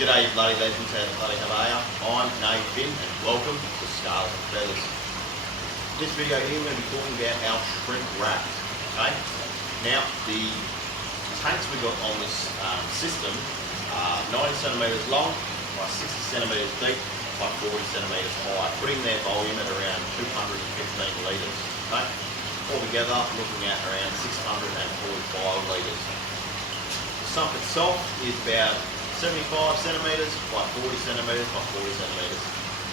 G'day you bloody legends, how are ya? I'm Nate Finn and welcome to Scarlet and Feathers. In this video here we're going to be talking about our shrimp wrap. Okay? Now the tanks we got on this system are 90 centimetres long by 60 centimetres deep by 40 centimetres high, putting their volume at around 215 litres. Okay? Altogether looking at around 645 litres. The sump itself is about 75 centimetres by 40 centimetres by 40 centimetres.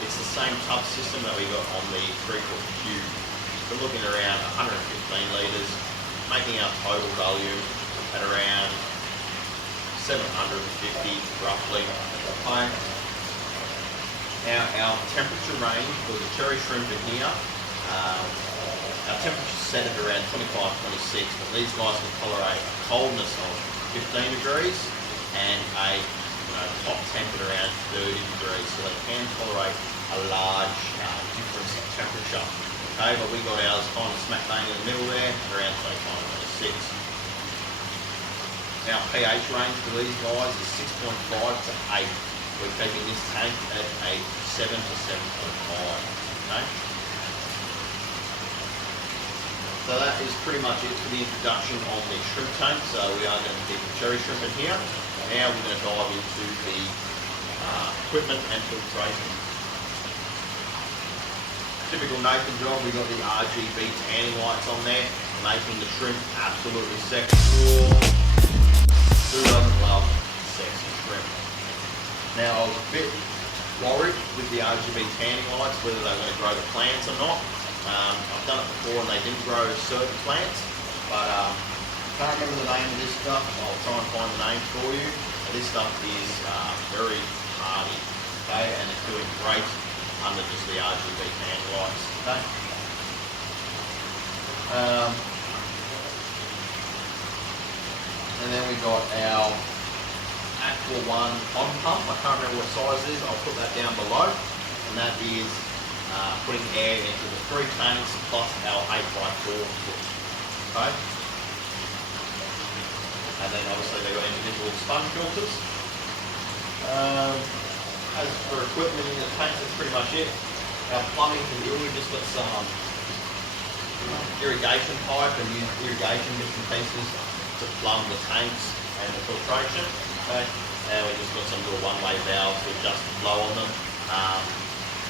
It's the same tub system that we got on the 3-foot cube. We're looking at around 115 litres, making our total volume at around 750 roughly. Okay. Now our temperature range for the cherry shrimp in here, our temperature is set at around 25-26, but these guys can tolerate a coldness of 15 degrees and a top temp at around 30 degrees, so they can tolerate a large difference in temperature. Okay, but we got ours kind of smack bang in the middle there at around 25-26. Our pH range for these guys is 6.5 to 8. We're keeping this tank at a 7 to 7.5. Okay. So that is pretty much it for the introduction on the shrimp tank. So we are going to keep the cherry shrimp in here. Now we're going to dive into the equipment and filtration. Typical Nathan job, we got the RGB tanning lights on there, making the shrimp absolutely sexual. Who doesn't love sexy shrimp? Now I was a bit worried with the RGB tanning lights, whether they're going to grow the plants or not. I've done it before and they didn't grow certain plants, but I can't remember the name of this stuff. I'll try and find the name for you. But this stuff is very hardy, okay, and it's doing great under just the RGB fan lights, okay. And then we got our Aqua One on pump. I can't remember what size it is. I'll put that down below, and that is putting air into the 3 tanks plus our 8x4 foot. Okay. And then obviously they've got individual sponge filters. As for equipment in the tanks, that's pretty much it. Our plumbing in here, we've just got some irrigation pipe and use irrigation bits and pieces to plumb the tanks and the filtration. Okay. And we've just got some little one-way valves to adjust the flow on them.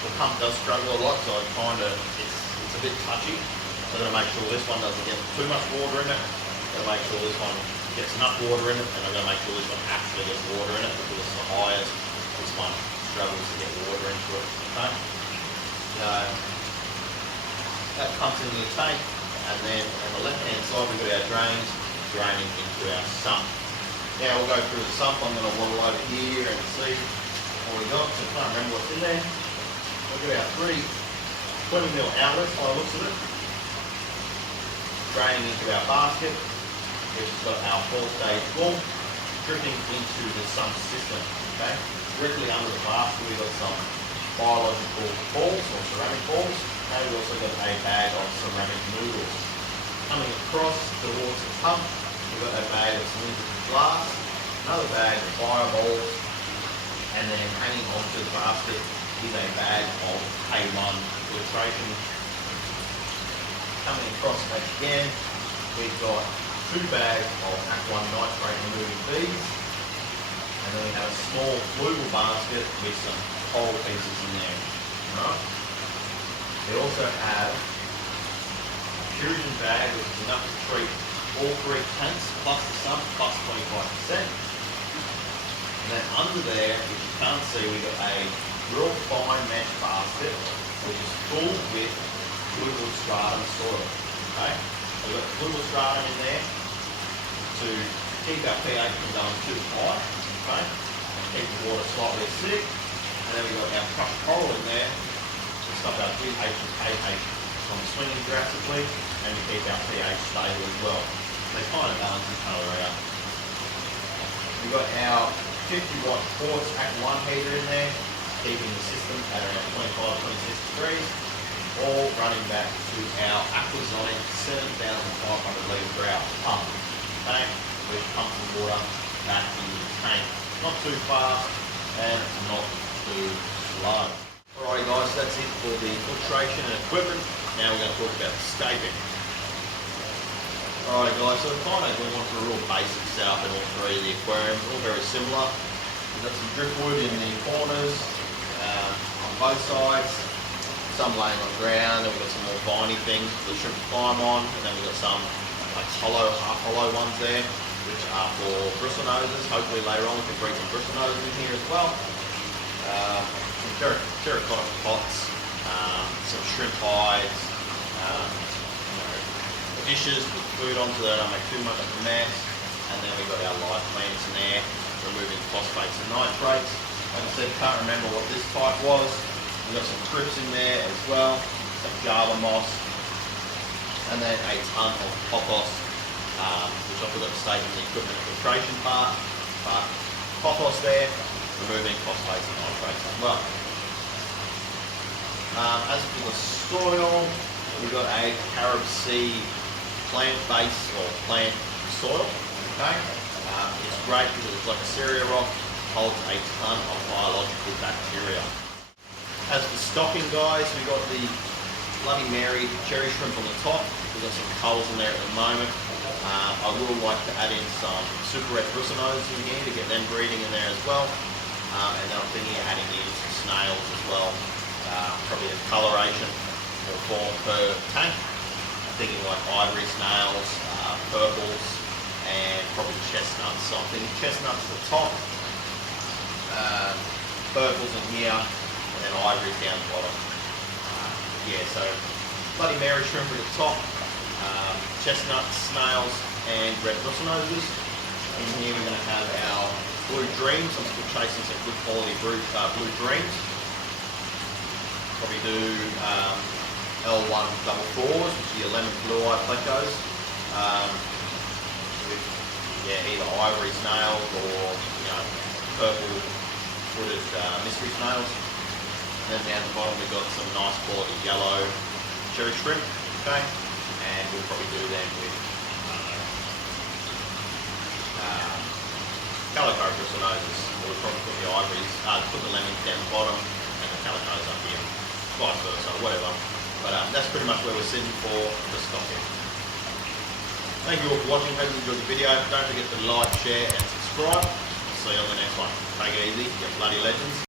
The pump does struggle a lot, so it's a bit touchy. So I've got to make sure this one doesn't get too much water in it. Got to make sure this one gets enough water in it, and I've got to make sure this one actually gets water in it because it's the highest. This one struggles to get water into it. Okay. So that pumps into the tank, and then on the left-hand side we've got our drains draining into our sump. Now we'll go through the sump. I'm going to waddle over here and see what we got. So I can't remember what's in there. Look at our 3 20mm outlets by the looks of it. Draining into our basket, which has got our 4-stage form, dripping into the sump system. Okay? Directly under the basket we've got some biological balls or ceramic balls, and we've also got a bag of ceramic noodles. Coming across towards the pump, we've got a bag of cylindrical glass, another bag of fireballs, and then hanging onto the basket is a bag of A1 filtration. Coming across again, we've got 2 bags of Aqua nitrate removing beads, and then we have a small fluval basket with some coral pieces in there. Right. We also have a purigen bag, which is enough to treat all 3 tanks plus the sump plus 25%. And then under there, which you can't see, we've got a real fine mesh basket, which is full with fluval stratum soil. Okay, so we've got fluval stratum in there to keep our pH from going too high. Okay, and keep the water slightly acidic. And then we've got our crushed coral in there to stop our pH and pH from swinging drastically, and to keep our pH stable as well. They kind of balance each other out. We've got our 50-watt quartz Aqua 1 heater in there, keeping the system at around 25-26 degrees, all running back to our Aquasonic 7,500 litre per hour pump, okay, which pumps the water back into the tank. Not too fast, and not too slow. Alrighty guys, so that's it for the filtration and equipment. Now we're going to talk about escaping. Alright guys, so we're kind of going for a real basic setup in all three of the aquariums, all very similar. We've got some driftwood in the corners, on both sides, some laying on the ground, and we've got some more viney things for the shrimp to climb on, and then we've got some like hollow, half hollow ones there, which are for bristlenoses. Hopefully later on we can breed some bristlenoses in here as well. Some terracotta pots, some shrimp hides, dishes with food onto that, don't make too much of a mess. And then we've got our live plants in there, removing phosphates and nitrates. Like I said, can't remember what this type was. We've got some crypts in there as well, some Java moss, and then a ton of pothos, which I forgot to state in the equipment filtration part. But pothos there, removing phosphates and nitrates as well. As for the soil, we've got a Carib Sea plant base or plant soil. Okay, it's great because it's like a cereal rock, holds a ton of biological bacteria. As for stocking, guys, we've got the Bloody Mary cherry shrimp on the top. We've got some culls in there at the moment. I would like to add in some super red bristlenoses in here to get them breeding in there as well. And then I'm thinking of adding in some snails as well. Probably a coloration or form per tank. I'm thinking like ivory snails, purples, and probably chestnuts. So I'm thinking chestnuts at the top, purples in here, and then ivory down the bottom. Yeah, so Bloody Mary shrimp at the top, chestnuts, snails, and red bristlenoses. In here we're going to have our blue dreams. I'm still chasing some good quality blue dreams. Probably do L1 double fours, which are your lemon blue-eye plecos, with either ivory snails or purple footed mystery snails. And then down the bottom we've got some nice quality yellow cherry shrimp, okay, and we'll probably do them with calico bristlenoses. We'll probably put the ivories, put the lemons down the bottom and the calicos up here, vice versa, whatever. But that's pretty much where we're sitting for the stocking. Thank you all for watching. Hope you enjoyed the video. Don't forget to like, share and subscribe. I'll see you on the next one. Take it easy, you bloody legends.